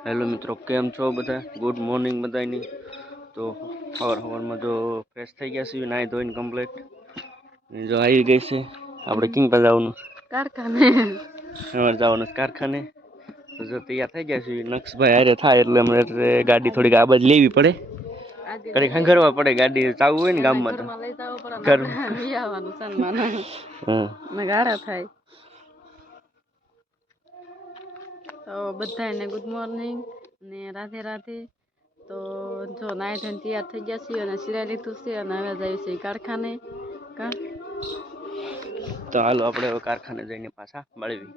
Hello મિત્રો, કેમ છો બધા? ગુડ મોર્નિંગ બધાની. તો સવારમાં જો ફ્રેશ થઈ ગયા છીએ, નાહી ધોઈને કમ્પ્લીટ. જો આવી ગઈ છે આપણે કિંગ પર જવાનું કારખાને. અમારે જવાનું કારખાને. તો જો તૈયાર થઈ ગયા છીએ, નક્ષભાઈ હારે થાય એટલે અમને ગાડી થોડીક આ બાજુ લેવી પડે, કઈ ખંગરવા પડે. ગાડી ચાલવું હોય ને ગામમાં તો ગાડા થાય. તો બધાને ગુડ મોર્નિંગ ને રાધે રાધે. તો જો નાઈ ધોઈને તૈયાર થઈ ગયા છીએ અને સિરાઈ લીધું છે અને હવે જઈએ છીએ કારખાને. તો હાલો આપણે હવે કારખાને જઈને પાછા મળવી.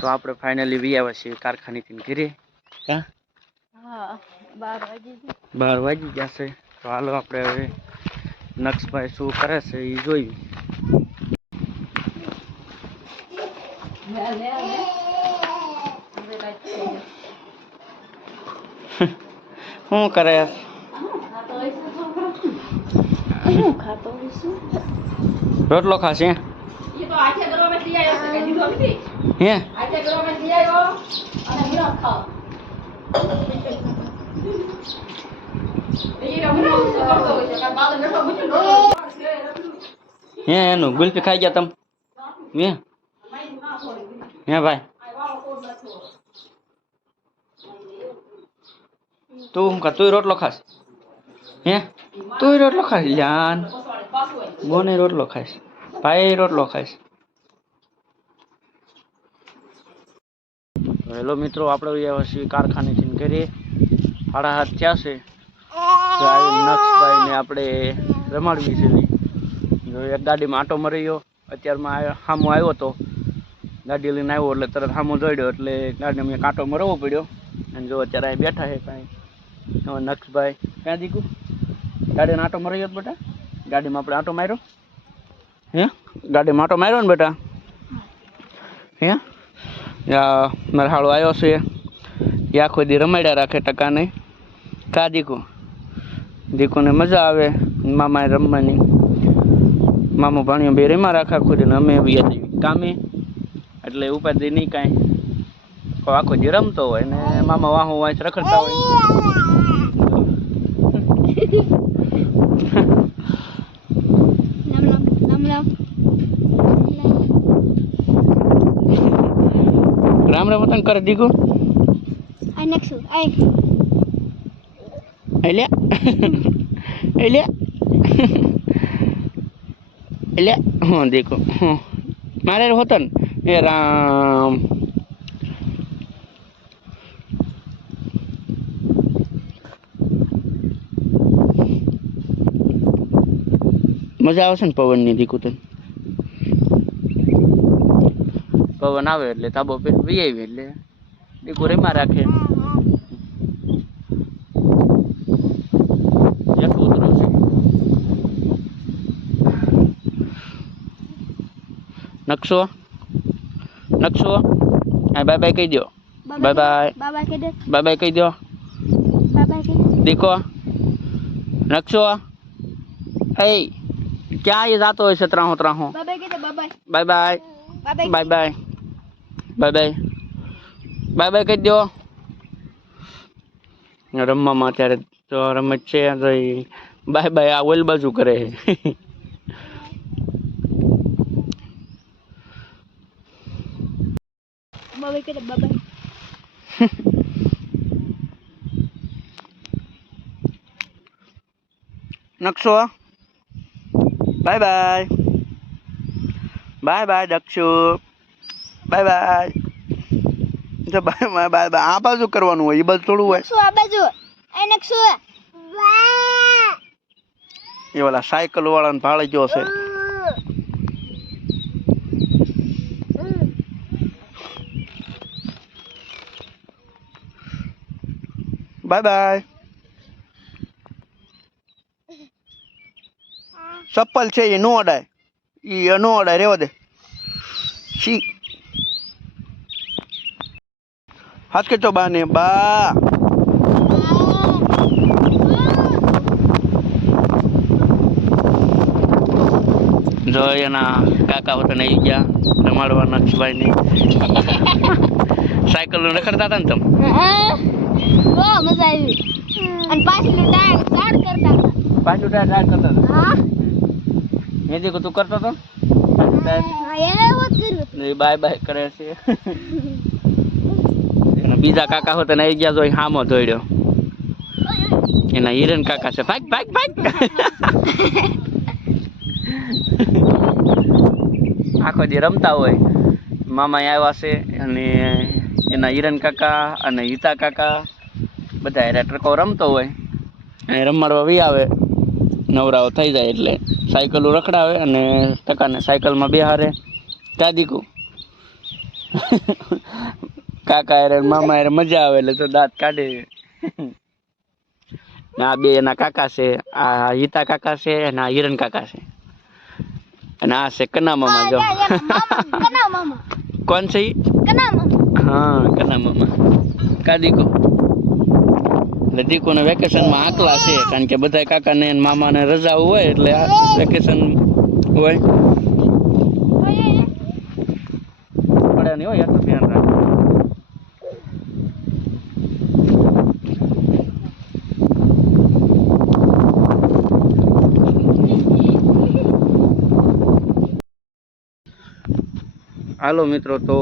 તો આપણે ફાઇનલી વી આવ્યા છીએ કારખાનેથી ઘરે. હા, 12 વાગી ગયા છે. તો હાલો આપણે હવે નક્ષભાઈ શું કરે છે એ જોઈ. શું કરે? રોટલો ખાશે? હે એનું ગુલ્ફી ખાઈ ગયા તમે? હે ભાઈ, તું શું ખા? તું રોટલો ખાસ? હે તું રોટલો ખાસ? જાન બોને રોટલો ખાઈશ, ભાઈ રોટલો ખાઈશ. હેલો મિત્રો, આપણે આવ્યા છીએ કારખાનેથી ઘરે. 7:30 થયા છે. નક્ષભાઈને આપણે રમાડવી છે. જો એક ગાડીમાં આંટો મરી ગયો. અત્યારમાં સામો આવ્યો હતો, ગાડી લઈને આવ્યો એટલે તરત સામો જોડ્યો એટલે ગાડીને મેં કાંટો મરવો પડ્યો. અને જો અત્યારે અહીં બેઠા છે કાંઈ નક્ષભાઈ. ક્યાં દીકું ગાડીને આંટો મરી ગયો બેટા? ગાડીમાં આપણે આંટો માર્યો? હે ગાડીમાં આંટો માર્યો ને બેટા? હે મારો હાળો આવ્યો છે, એ આખો દી રમાડ્યા રાખે ટકાને. કા દીકુ? દીકુને મજા આવે મામા રમવાની. મામો ભાણીઓ બે રમા રાખે આખો દી, અમે કામે એટલે ઉપાધિ નહીં કાંઈ. આખો દી રમતો હોય ને મામા વાહો વાંચ રખડતા હોય. રામ રામ તને કરે દીકુ? હા દીકુ મારે હોતો ને. એ રામ મજા આવશે ને પવનની દીકુ? તને પવન આવે એટલે તાબો પે વી આવી એટલે દીકુ રેમાં રાખે. નકશો નકશો હા, બાય બાય કહી દો. બાય બાય બાય બાય કહી દો દીકો. નકશો એ ક્યાં એ જાતો હોય છે? ત્રાહો bye bye bye bye bye bye bye bye કહી દો. રમવામાં અત્યારે તો રમત છે. બાય બાય આ ઓલ બાજુ કરે. નકશો બાય બાય બાય બાય દક્ષુ બાય બાય. તો બાય બાય બાય બાય આ બાજુ કરવાનું હોય, એ બાજુ થોડું હોય. આ બાજુ એ ઓલા સાયકલ વાળાને ભાળે ગયો છે. Bye bye. ચપ્પલ છે એ નો અડાય, એ નો અડાય, રેવા દે. સી હાથ કે તો બા ને બા. જો એના કાકા વતન આવી ગયા રમાડવા નક્ષભાઈ ની. સાયકલ રખડતા હતા ને તમે? બહુ મજા આવી અને પાછલું ટાયર ચાડ કરતા હતા. પાછું ટાયર રાડ કરતા હતા. હા મેદી તું કરતો હતો? એને એવું જ કર્યું. બાય બાય કરે છે. અને બીજા કાકા હોતા ને આવી ગયા તો હામો ધોડ્યો. એના હિરેન કાકા છે. ભાગ ભાગ ભાગ. આખો દી રમતા હોય. મામા આવ્યા છે અને એના હિરેન કાકા અને હિતા કાકા બધા એરા ટ્રકો રમતો હોય અને રમાડવા વી આવે. નવરાઓ થઈ જાય એટલે સાયકલો રખડાવે અને ટકાને સાયકલમાં બેહારે. દાદીકુ કાકા એરે મામા એરે મજા આવે એટલે તો દાંત કાઢે. આ બે એના કાકા છે. આ હિતા કાકા છે અને આ હિરણ કાકા છે. અને આ છે કના મામા. જો કના મામા. કોણ છે ઈ? કના મામા. હા કના મામા. કાદીકો એટલે દીકોને વેકેશનમાં આકલા છે કારણ કે બધા કાકાને અને મામાને રજા હોય એટલે વેકેશન હોય. પડે નહીં હોય તો ધ્યાન રાખ. હાલો મિત્રો, તો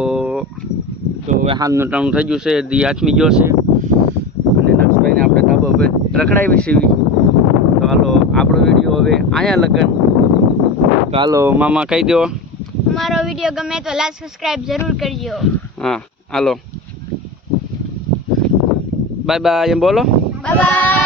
હવે હાલનું ટાણું થઈ ગયું છે. દી આથમી ગયો છે અને નક્ષભાઈને આપણે ધાબા ઉપર રખડાવી સીવી. તો હાલો આપણો વિડીયો હવે અહીંયા લગન. તો હાલો મામા કહી દો. મારો વિડીયો ગમે તો લાઈક સબસ્ક્રાઇબ જરૂર કરજો. હા હાલો બાય બાય એમ બોલો. Bye bye.